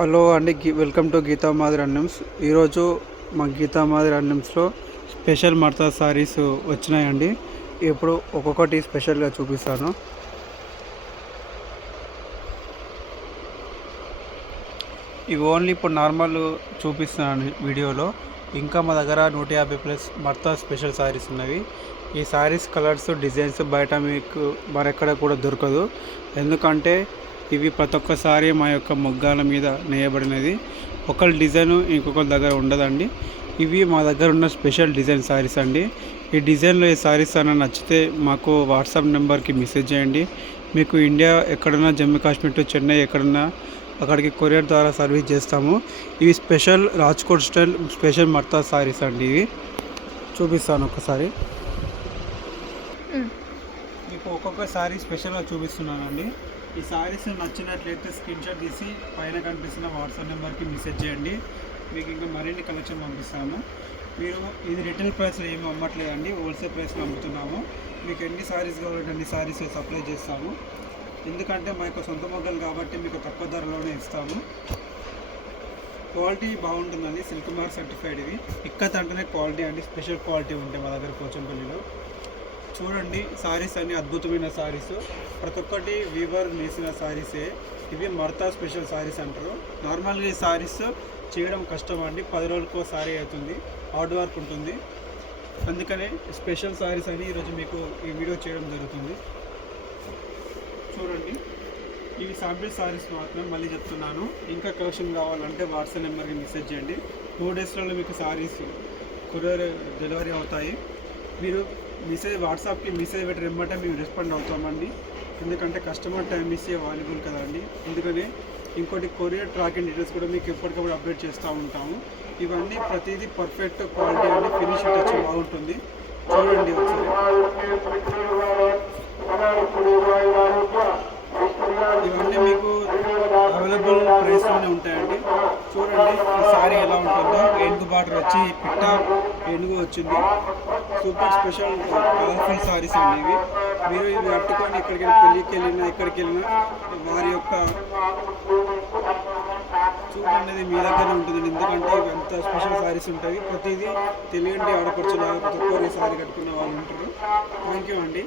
Hello అండి, welcome to Gita మాదిరి అన్నమ్స్. ఈరోజు మా గీతా మాదిరి అన్నమ్స్లో స్పెషల్ మర్తా సారీస్ వచ్చినాయండి. ఇప్పుడు ఒక్కొక్కటి స్పెషల్గా చూపిస్తాను. ఇవి ఓన్లీ ఇప్పుడు నార్మల్ చూపిస్తున్నాను వీడియోలో. ఇంకా మా దగ్గర 150+ మర్తా స్పెషల్ సారీస్ ఉన్నవి. ఈ సారీస్ కలర్స్ డిజైన్స్ బయట మీకు మరెక్కడ కూడా దొరకదు. ఎందుకంటే ఇవి ప్రతి ఒక్కసారి మా యొక్క మొగ్గాల మీద నేయబడినది. ఒకళ్ళ డిజైన్ ఇంకొకరి దగ్గర ఉండదండి. ఇవి మా దగ్గర ఉన్న స్పెషల్ డిజైన్ సారీస్ అండి. ఈ డిజైన్లో ఈ సారీస్ అన్న నచ్చితే మాకు వాట్సాప్ నెంబర్కి మెసేజ్ చేయండి. మీకు ఇండియా ఎక్కడున్నా, జమ్మూ కాశ్మీర్ టు చెన్నై ఎక్కడున్నా అక్కడికి కొరియర్ ద్వారా సర్వీస్ చేస్తాము. ఇవి స్పెషల్ రాజ్కోట్ స్టైల్ స్పెషల్ మర్తా సారీస్ అండి. ఇవి చూపిస్తాను ఒకసారి. మీకు ఒక్కొక్క సారీ స్పెషల్గా చూపిస్తున్నానండి. ఈ సారీస్ నచ్చినట్లయితే స్క్రీన్ షాట్ తీసి పైన కనిపిస్తున్న వాట్సాప్ నెంబర్కి మెసేజ్ చేయండి. మీకు ఇంకా మరిన్ని కలెక్షన్ పంపిస్తాము. మీరు ఇది రిటైల్ ప్రైస్లో ఏమి అమ్మట్లేదండి, హోల్సేల్ ప్రైస్లో అమ్ముతున్నాము. మీకు ఎన్ని సారీస్ కావాలంటే అన్ని సారీస్ సప్లై చేస్తాము. ఎందుకంటే మా యొక్క సొంత మొగ్గలు కాబట్టి మీకు తక్కువ ధరలోనే ఇస్తాము. క్వాలిటీ బాగుంటుందండి, సిల్క్ మార్క్ సర్టిఫైడ్. ఇవి ఇక్కత్ అంటేనే క్వాలిటీ అండి, స్పెషల్ క్వాలిటీ ఉంటాయి మా దగ్గర పోచంపల్లిలో. చూడండి, సారీస్ అన్ని అద్భుతమైన సారీస్, ప్రతి ఒక్కటి వీవర్ నేసిన సారీసే. ఇవి మర్తా స్పెషల్ సారీస్ అంటారు. నార్మల్గా ఈ సారీస్ చేయడం కష్టం అండి, 10 రోజులకు సారీ అవుతుంది, హార్డ్ వర్క్ ఉంటుంది. అందుకనే స్పెషల్ సారీస్ అని ఈరోజు మీకు ఈ వీడియో చేయడం జరుగుతుంది. చూడండి, ఇవి శాంపిల్ సారీస్ మాత్రం. మళ్ళీ చెప్తున్నాను, ఇంకా కలెక్షన్ కావాలంటే వాట్సాప్ నెంబర్కి మెసేజ్ చేయండి. 2 డేస్లలో మీకు సారీస్ కొరియర్ డెలివరీ అవుతాయి. మీరు వాట్సాప్కి మెసేజ్ పెట్టి రమ్మంటే మేము రెస్పాండ్ అవుతామండి. ఎందుకంటే కస్టమర్ టైం ఇస్తే అవైలబుల్ కదండి. ఎందుకని ఇంకోటి కొరియర్ ట్రాకింగ్ డీటెయిల్స్ కూడా మీకు ఎప్పటికప్పుడు అప్డేట్ చేస్తూ ఉంటాము. ఇవన్నీ ప్రతిదీ పర్ఫెక్ట్ క్వాలిటీ అండి, ఫినిష్ టచ్ బాగుంటుంది. చూడండి ఒకసారి. ఇవన్నీ మీకు అవైలబుల్ ప్రైస్లోనే ఉంటాయండి. చూడండి ఈ సారీ ఎలా ఉంటుందో. ఏనుగు బార్డర్ వచ్చి పిట్ట ఏనుగు వచ్చింది. సూపర్ స్పెషల్ కలర్ఫుల్ సారీస్ అండి ఇవి. మీరు ఇవి కట్టుకొని ఎక్కడికైనా పెళ్ళికి వెళ్ళినా ఎక్కడికి వెళ్ళినా వారి యొక్క చూపు అనేది మీ దగ్గర ఉంటుంది. ఎందుకంటే ఇవి ఎంత స్పెషల్ సారీస్ ఉంటాయి. ప్రతిదీ తెలియండి ఆడపడుచులాగా ప్రతి ఒక్కరు సారీ కట్టుకున్న వాళ్ళు ఉంటారు. థ్యాంక్ యూ అండి.